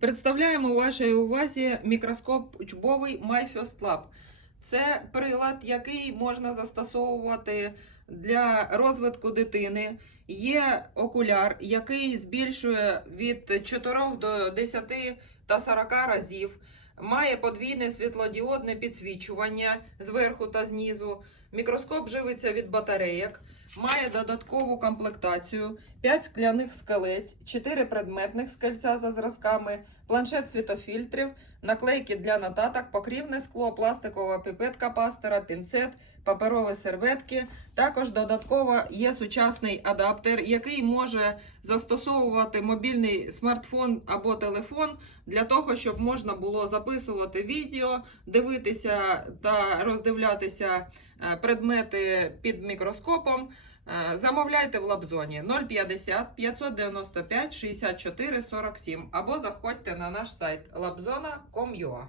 Представляємо вашій увазі мікроскоп учбовий MyFirst Lab. Це прилад, який можна застосовувати для розвитку дитини. Є окуляр, який збільшує від 4 до 10 та 40 разів. Має подвійне світлодіодне підсвічування зверху та знизу. Мікроскоп живиться від батарейок, має додаткову комплектацію, 5 скляних скелець, 4 предметних скельця за зразками, планшет світофільтрів, наклейки для нотаток, покрівне скло, пластикова піпетка пастера, пінцет, паперові серветки. Також додатково є сучасний адаптер, який може застосовувати мобільний смартфон або телефон для того, щоб можна було записувати відео, дивитися та роздивлятися е, предмети під мікроскопом. Е, Замовляйте в Лабзоні 050 595 64 47 або заходьте на наш сайт labzona.com.ua